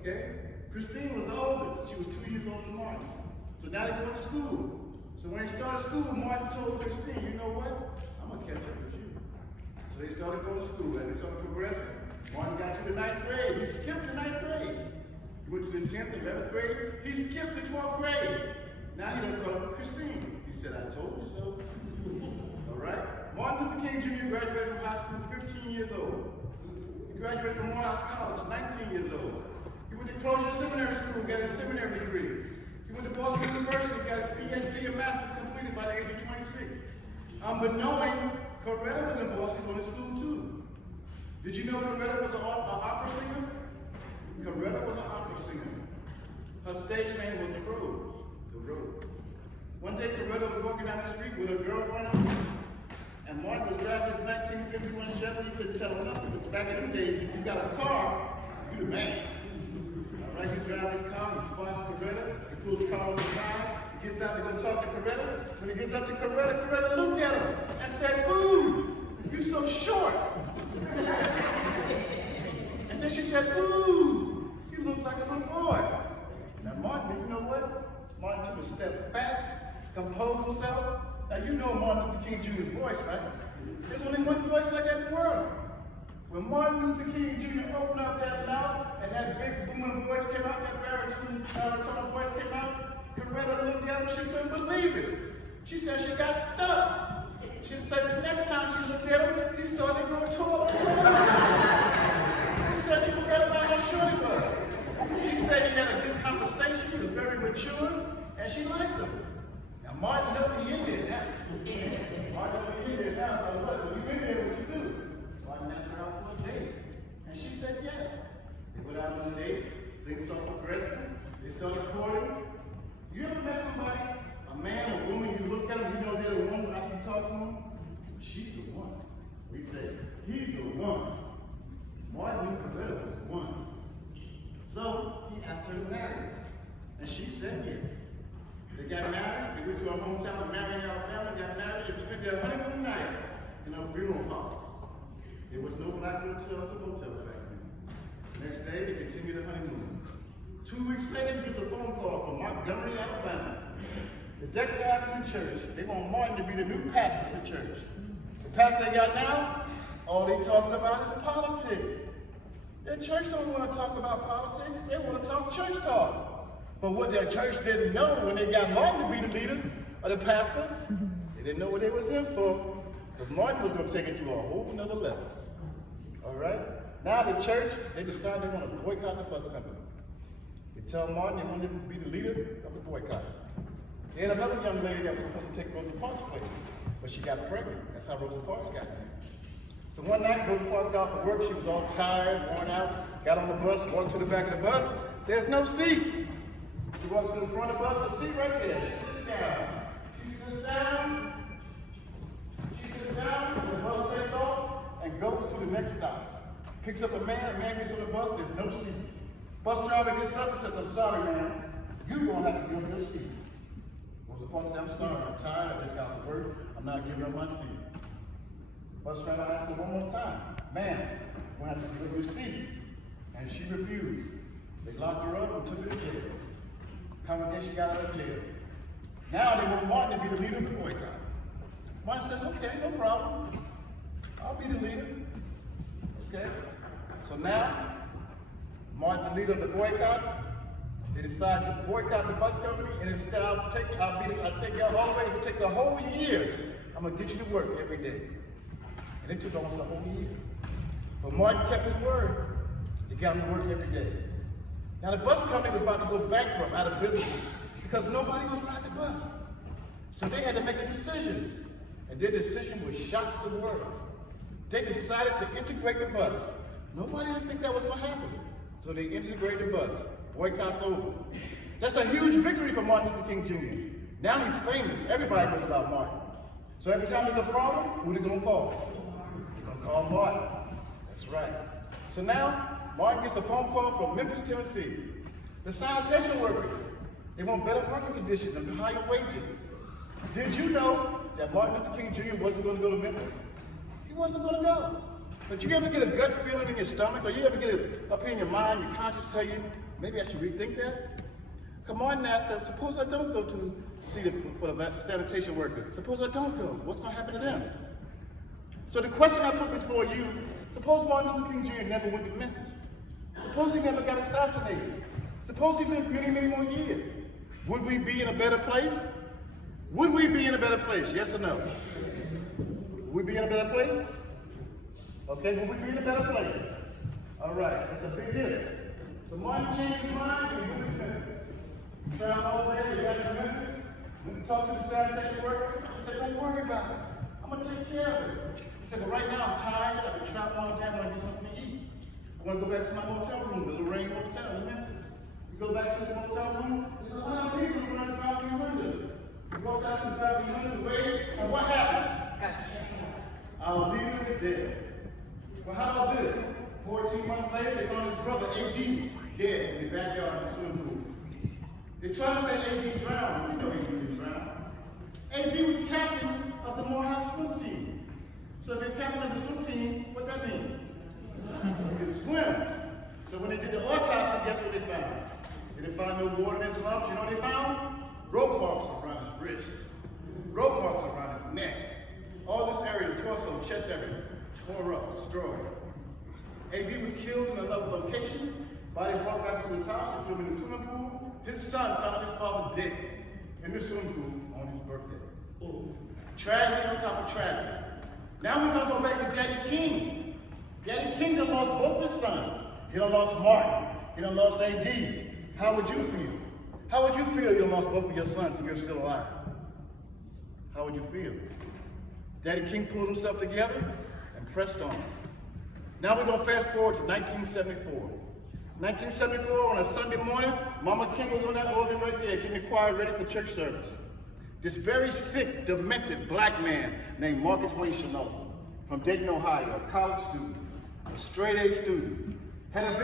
Okay? Christine was the oldest. She was 2 years older than Martin. So now they're going to school. So when they started school, Martin told Christine, you know what? I'm going to catch up with you. So they started going to school, and they started progressing. Martin got to the 9th grade. He skipped the 9th grade. He went to the 10th, 11th grade. He skipped the 12th grade. Now he done caught up with Christine. He said, I told you so. All right? Martin Luther King Jr. graduated from high school 15 years old. He graduated from Morehouse College, 19 years old. He went to Crozier Seminary School, got his seminary degree. He went to Boston University, got his PhD and master's completed by the age of 26. But knowing Coretta was in Boston going to school too. Did you know Coretta was an opera singer? Coretta was an opera singer. Her stage name was The Rose. The Rose. One day Coretta was walking down the street with a girlfriend, and Martin was driving his 1951 Chevy. You couldn't tell nothing, because back in them days, if you got a car, you the man. All right, he's driving his car, he spots Coretta, he pulls the car on the side, he gets out to go talk to Coretta. When he gets up to Coretta, Coretta looked at him and said, ooh, you so short. And then she said, ooh, you look like a little boy. Now Martin, you know what? Martin took a step back, composed himself. Now you know Martin Luther King Jr.'s voice, right? There's only one voice like that in the world. When Martin Luther King Jr. opened up that mouth and that big booming voice came out, that baritone voice came out, Coretta looked at him, she couldn't believe it. She said she got stuck. She said the next time she looked at him, he started to grow taller. She said she forgot about how short he was. She said he had a good conversation, he was very mature, and she liked him. Now Martin knows he in there now. Martin knows he in there now, so look, when you in there, what you do? Martin asked her out for a date. And she said yes. They went out on a date, things started progressing, they started courting. You ever met somebody, a man or woman, you look at them, you know they're the one after you talk to them? She's the one. We say, he's the one. Martin knew Coretta was the one. So he asked her to marry him. And she said yes. They got married, they went to our hometown of Marion, Alabama, got married, they spent their honeymoon night in a funeral parlor. There was no black hotels or motels back then. Next day, they continued the honeymoon. 2 weeks later, he gets a phone call from Montgomery, Alabama. The Dexter Avenue Church, they want Martin to be the new pastor of the church. The pastor they got now, all they talk about is politics. Their church don't want to talk about politics, they want to talk church talk. But what their church didn't know when they got Martin to be the leader or the pastor, they didn't know what they was in for, because Martin was going to take it to a whole nother level. All right? Now the church, they decided they want to boycott the bus company. They tell Martin they want him to be the leader of the boycott. They had another young lady that was supposed to take Rosa Parks' place, but she got pregnant. That's how Rosa Parks got there. So one night, Rosa Parks got off for work. She was all tired, worn out, got on the bus, walked to the back of the bus. There's no seats. She walks to the front of the bus, the seat right there. She sits down. She sits down. She sits down, the bus takes off and goes to the next stop. Picks up a man gets on the bus, there's no seat. Bus driver gets up and says, I'm sorry, man, you're going to have to give up your seat. Rosa Parks said, I'm sorry, I'm tired, I just got off work, I'm not giving up my seat. Bus driver asked her one more time, ma'am, you're going to have to give up your seat. And she refused. They locked her up and took her to jail. Congregation got out of jail. Now they want Martin to be the leader of the boycott. Martin says, okay, no problem. I'll be the leader. Okay? So now, Martin, the leader of the boycott, they decide to boycott the bus company, and they said, I'll take y'all all the way. It takes a whole year. I'm going to get you to work every day. And it took almost a whole year. But Martin kept his word. He got him to work every day. Now the bus company was about to go bankrupt, out of business, because nobody was riding the bus. So they had to make a decision. And their decision would shock the world. They decided to integrate the bus. Nobody didn't think that was going to happen. So they integrated the bus. Boycott's over. That's a huge victory for Martin Luther King Jr. Now he's famous. Everybody knows about Martin. So every time there's a problem, who are they going to call? They're going to call Martin. That's right. So now, Martin gets a phone call from Memphis, Tennessee. The sanitation workers, they want better working conditions and higher wages. Did you know that Martin Luther King Jr. wasn't going to go to Memphis? He wasn't going to go. But you ever get a gut feeling in your stomach, or you ever get it up here in your mind, your conscience tell you, maybe I should rethink that. Come on now, said, suppose I don't go to see for the sanitation workers. Suppose I don't go. What's going to happen to them? So the question I put before you, suppose Martin Luther King Jr. never went to Memphis. Suppose he never got assassinated. Suppose he lived many, many more years. Would we be in a better place? Would we be in a better place? Yes or no? Would we be in a better place? Okay, would we be in a better place? All right, that's a big if. So Martin changed his mind and he went to Memphis. He traveled all the way, he got to Memphis. When he talked to the sanitation worker, he said, don't worry about it. I'm going to take care of it. He said, but right now I'm tired. I've been traveling all day. I want to get something to eat. I want to go back to my motel room, the Lorraine Motel in Memphis. You go back to the motel room, there's a lot of people running out the window. You walk out to the balcony window, wait, and what happened? Our leader is dead. Well, how about this? 14 months later, they found his brother, A.D., dead in the backyard of the swimming pool. They tried to say A.D. drowned. We know A.D. didn't drown. A.D. was captain of the Morehouse swim team. So if you're captain of the swim team, what that mean? You can swim. So when they did the autopsy, guess what they found? They didn't find no water in his lungs. You know what they found? Rope marks around his wrist. Rope marks around his neck. All this area, the torso, chest area, tore up, destroyed. A.D. was killed in another location. Body brought back to his house and threw him in the swimming pool. His son found his father dead in the swimming pool on his birthday. Tragedy on top of tragedy. Now we're going to go back to Daddy King. Daddy King done lost both his sons. He done lost Martin. He done lost A.D. How would you feel? How would you feel you done lost both of your sons and you're still alive? How would you feel? Daddy King pulled himself together and pressed on. Now we're going to fast forward to 1974. 1974, on a Sunday morning, Mama King was on that organ right there, getting the choir ready for church service. This very sick, demented black man named Marcus Wayne Chenault from Dayton, Ohio, a college student, a straight-A student, had a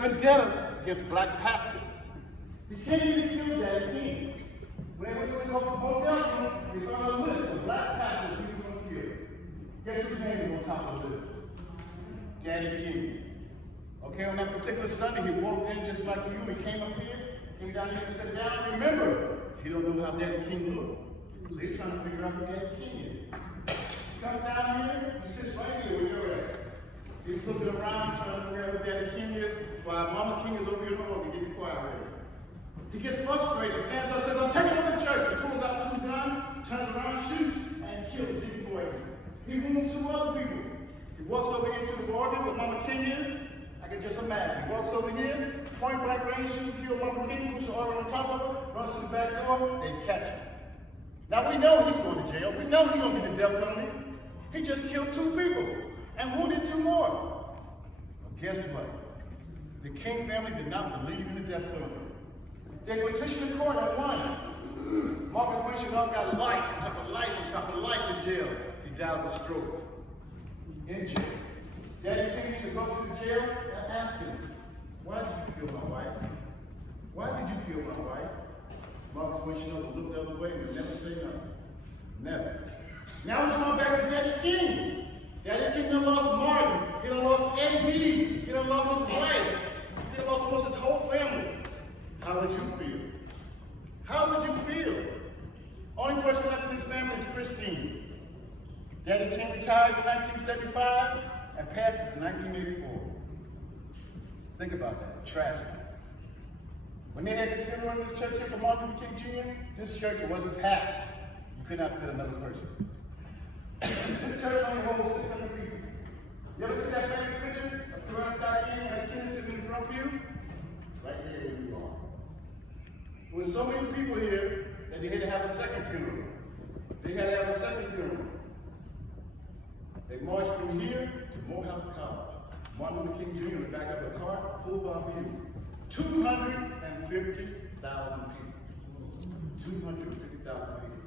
vendetta against black pastors. He came in to kill Daddy King. When they went to the hotel room, they found a list of black pastors he was going to kill. Guess whose name was on top of the list? Daddy King. Okay, on that particular Sunday, he walked in just like you. He came up here, came down here and sat down. Remember, he don't know how Daddy King looked. So he's trying to figure out who Daddy King is. He comes down here, he sits right here where you're at. He's looking around, trying to figure out who Daddy King is, while Mama King is over here in the organ getting quiet ready. He gets frustrated, stands up, says, I'm taking over the church. He pulls out 2 guns, turns around, shoots, and kills Deacon Boyd. He wounds 2 other people. He walks over here to the organ where Mama King is. I can just imagine. He walks over here, point blank range, shoot, kill Mama King, push the organ on top of her, runs to the back door, they catch him. Now we know he's going to jail. We know he's going to get the death penalty. He just killed 2 people and wounded 2 more. But guess what? The King family did not believe in the death penalty. They petitioned the court and won. Marcus Wayne Chenault got life on top of life on top of life in jail. He died of a stroke in jail. Daddy King used to go to the jail and ask him, why did you kill my wife? Why did you kill my wife? Marcus Wayne Chenault would look the other way and would never say nothing. Never. Now he's going back to Daddy King. Daddy King done lost Martin. He done lost A.D. He done lost his wife. He done lost almost his whole family. How would you feel? How would you feel? Only person left in his family is Christine. Daddy King retires in 1975 and passes in 1984. Think about that, tragedy. When they had this funeral in this church here for Martin Luther King Jr., this church wasn't packed. You could not fit another person. This church only holds 600 people. You ever see that famous picture of Coretta Scott King and King sitting in the front pew? Right there where you are. There were so many people here that they had to have a second funeral. They had to have a second funeral. They marched from here to Morehouse College. Martin Luther King Jr. in the back of a car, pulled by me. 250,000 people. 250,000 people.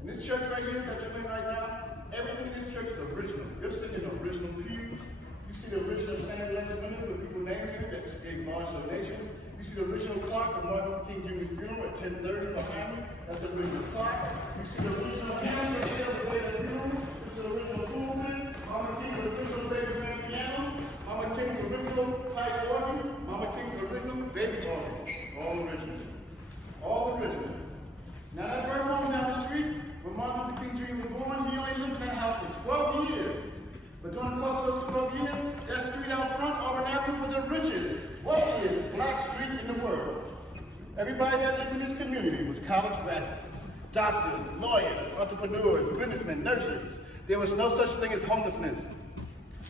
And this church right here that you're in right now, everything in this church is original. You're sitting in original pews. You see the original stained glass windows with people's names in it that gave large donations. You see the original clock of Martin Luther King Jr.'s funeral at 10:30 behind me. That's the original clock. You see the original piano right there on the way to the funeral. You see the original pulpit. Mama King's original baby grand piano. Mama King's original side organ. Mama King's original baby organ, all original. All original. Now that birth home down the street, where Martin Luther King Jr. was born, he only lived in that house for 12 years. But during the course of those 12 years, that street out front, Auburn Avenue, was the richest, wealthiest black street in the world. Everybody that lived in this community was college graduates, doctors, lawyers, entrepreneurs, businessmen, nurses. There was no such thing as homelessness.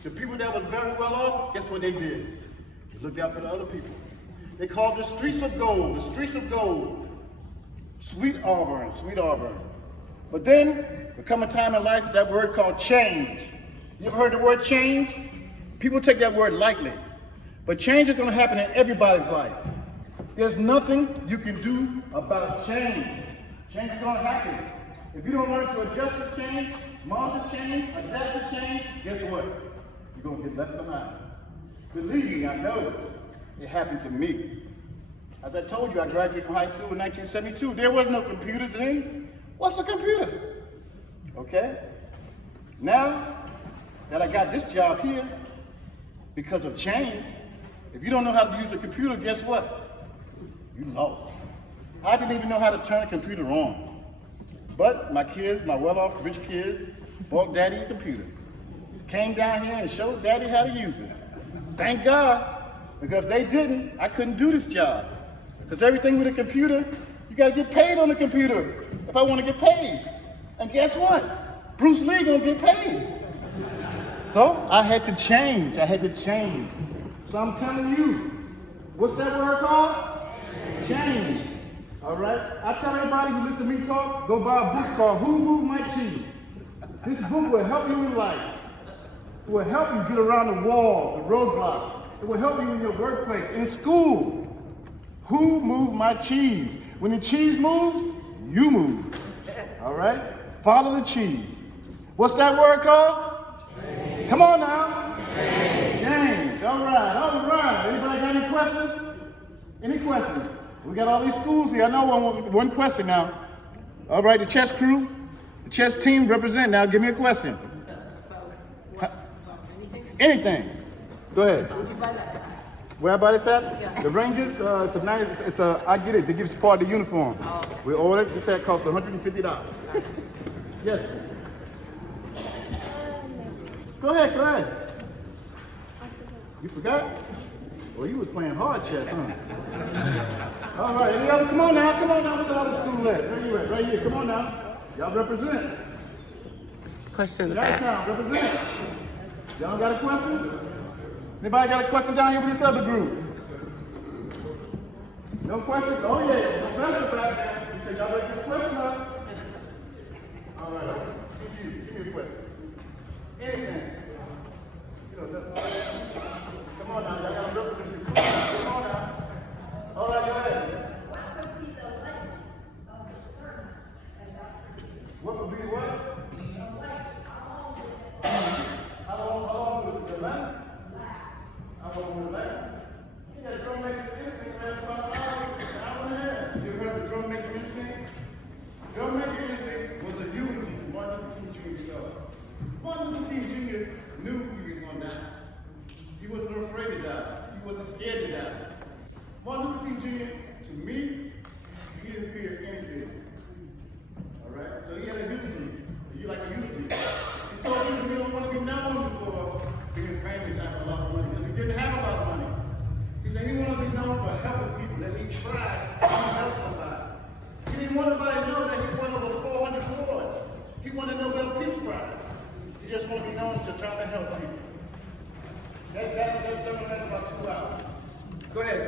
The people that was very well off, guess what they did? They looked out for the other people. They called the streets of gold, the streets of gold. Sweet Auburn, sweet Auburn. But then, there come a time in life, that word called change. You ever heard the word change? People take that word lightly. But change is going to happen in everybody's life. There's nothing you can do about change. Change is going to happen. If you don't learn to adjust to change, monitor change, adapt to change, guess what? You're going to get left behind. Believe me, I know it happened to me. As I told you, I graduated from high school in 1972. There was no computers then. What's a computer? Okay? Now that I got this job here, because of change, if you don't know how to use a computer, guess what? You lost. I didn't even know how to turn a computer on. But my kids, my well-off rich kids, bought Daddy a computer. Came down here and showed Daddy how to use it. Thank God, because if they didn't, I couldn't do this job. Because everything with a computer, you gotta get paid on the computer if I wanna get paid. And guess what? Bruce Lee gonna get paid. So I had to change, So I'm telling you, what's that word called? Change. All right? I tell everybody who listens to me talk, go buy a book called Who Moved My Cheese. This book will help you in life. It will help you get around the walls, the roadblocks. It will help you in your workplace, in school. Who moved my cheese? When the cheese moves, you move. All right? Follow the cheese. What's that word called? Change. Come on now. Change. All right. Anybody got any questions? Any questions? We got all these schools here. I know one question now. All right, the chess crew, the chess team represent now. Give me a question. Anything. Go ahead. Where I buy this at? Yeah. The Rangers, I get it. They give us part of the uniform. Oh. We ordered, this hat costs $150. Yes. Go ahead. You forgot? Well, you was playing hard chess, huh? All right, any other? Come on now. Look at all the school at. Where you at? Right here. Come on now. Y'all represent. Question back. Represent. Y'all got a question? Anybody got a question down here with this other group? No questions? Oh yeah, Professor back there. He said y'all ready to get a question up? All right, give me a question. Anything. Come on now, y'all got to represent the group. Come on now. All right, go ahead. What would be the what? How long would the last? How long would it last? Yeah, drum maker instinct lasts about an hour and a half. You ever heard of the drum maker instinct? Drum maker instinct was a eulogy to Martin Luther King Jr. Martin Luther King Jr. knew he was going to die. He wasn't afraid to die. He wasn't scared to die. Martin Luther King Jr., to me, he didn't fear anything. All right? So he had a eulogy. He like a eulogy. He told people we don't want to be known for being famous and having a lot of money, because he didn't have a lot of money. He said he wanted to be known for helping people, that he tried to help somebody. He didn't want anybody to know that he won over 400 awards. He won a Nobel Peace Prize. He just wanted to be known to try to help people. That about 2 hours. Go ahead.